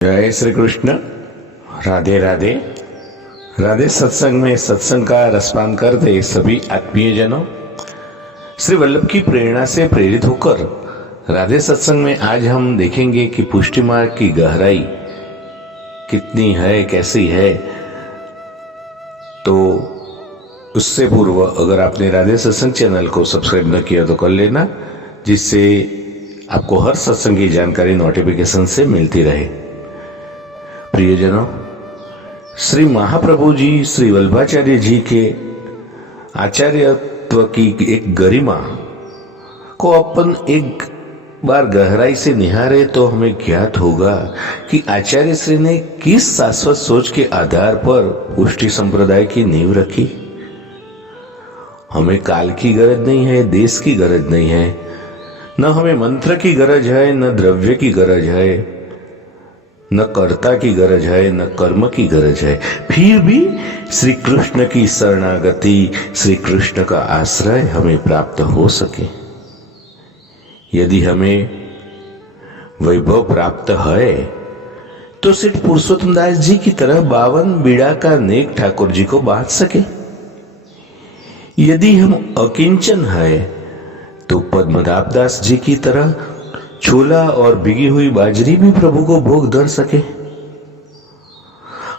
जय श्री कृष्ण। राधे राधे। राधे सत्संग में सत्संग का रसपान करते सभी आत्मीय जनों, श्री वल्लभ की प्रेरणा से प्रेरित होकर राधे सत्संग में आज हम देखेंगे कि पुष्टि मार्ग की गहराई कितनी है, कैसी है। तो उससे पूर्व अगर आपने राधे सत्संग चैनल को सब्सक्राइब न किया तो कर लेना, जिससे आपको हर सत्संग की जानकारी नोटिफिकेशन से मिलती रहे। प्रियजनों, श्री महाप्रभु जी श्री वल्लभाचार्य जी के आचार्यत्व की एक गरिमा को अपन एक बार गहराई से निहारे तो हमें ज्ञात होगा कि आचार्य श्री ने किस शाश्वत सोच के आधार पर पुष्टि संप्रदाय की नींव रखी। हमें काल की गरज नहीं है, देश की गरज नहीं है, न हमें मंत्र की गरज है, न द्रव्य की गरज है, न कर्ता की गरज है, न कर्म की गरज है। फिर भी श्री कृष्ण की शरणागति, श्री कृष्ण का आश्रय हमें प्राप्त हो सके। यदि हमें वैभव प्राप्त है तो सिर्फ पुरुषोत्तम दास जी की तरह 52 बीड़ा का नेक ठाकुर जी को बांट सके। यदि हम अकिंचन है तो पद्मनाभ दास जी की तरह छोला और भिगी हुई बाजरी भी प्रभु को भोग धर सके।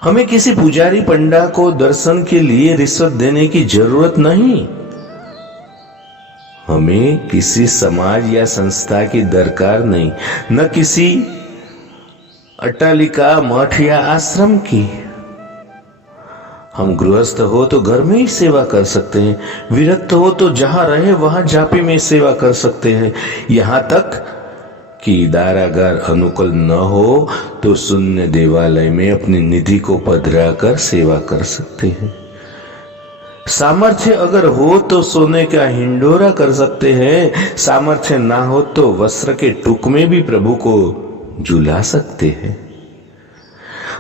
हमें किसी पुजारी पंडा को दर्शन के लिए रिश्वत देने की जरूरत नहीं। हमें किसी समाज या संस्था की दरकार नहीं, न किसी अट्टालिका, मठ या आश्रम की। हम गृहस्थ हो तो घर में ही सेवा कर सकते हैं, विरक्त हो तो जहां रहे वहां जापे में सेवा कर सकते हैं। यहां तक कि दारागार अनुकूल न हो तो शून्य देवालय में अपनी निधि को पधरा कर सेवा कर सकते हैं। सामर्थ्य अगर हो तो सोने का हिंडोरा कर सकते हैं, सामर्थ्य ना हो तो वस्त्र के टुकड़े भी प्रभु को झुला सकते हैं।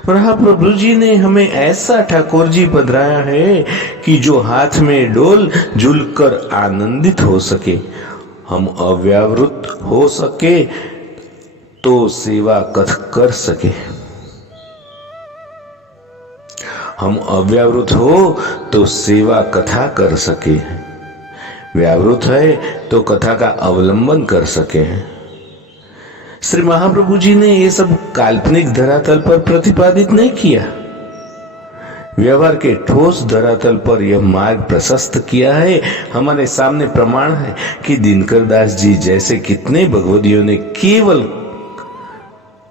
महाप्रभु जी ने हमें ऐसा ठाकुर जी पधराया है कि जो हाथ में डोल झूलकर आनंदित हो सके। हम अव्यावृत हो सके तो सेवा कथ कर सके। हम अव्यावृत हो तो सेवा कथा कर सके, व्यावृत है तो कथा का अवलंबन कर सके। श्री महाप्रभु जी ने ये सब काल्पनिक धरातल पर प्रतिपादित नहीं किया, व्यवहार के ठोस धरातल पर यह मार्ग प्रशस्त किया है। हमारे सामने प्रमाण है कि दिनकर दास जी जैसे कितने भगवदियों ने केवल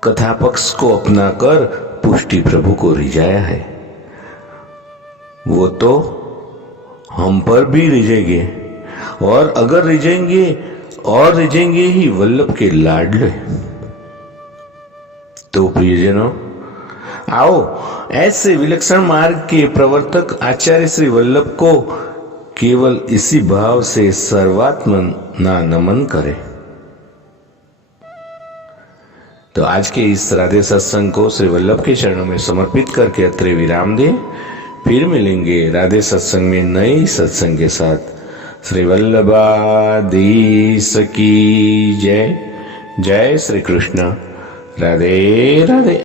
कथा पक्ष को अपनाकर पुष्टि प्रभु को रिझाया है। वो तो हम पर भी रिझेंगे, और अगर रिझेंगे और रिझेंगे ही वल्लभ के लाडले। तो प्रियजनों, आओ ऐसे विलक्षण मार्ग के प्रवर्तक आचार्य श्री वल्लभ को केवल इसी भाव से सर्वात्मना नमन करें। तो आज के इस राधे सत्संग को श्री वल्लभ के चरणों में समर्पित करके अत्रे विराम दें। फिर मिलेंगे राधे सत्संग में नई सत्संग के साथ। श्री वल्लभाधीश की जय। जय श्री कृष्ण। राधे राधे।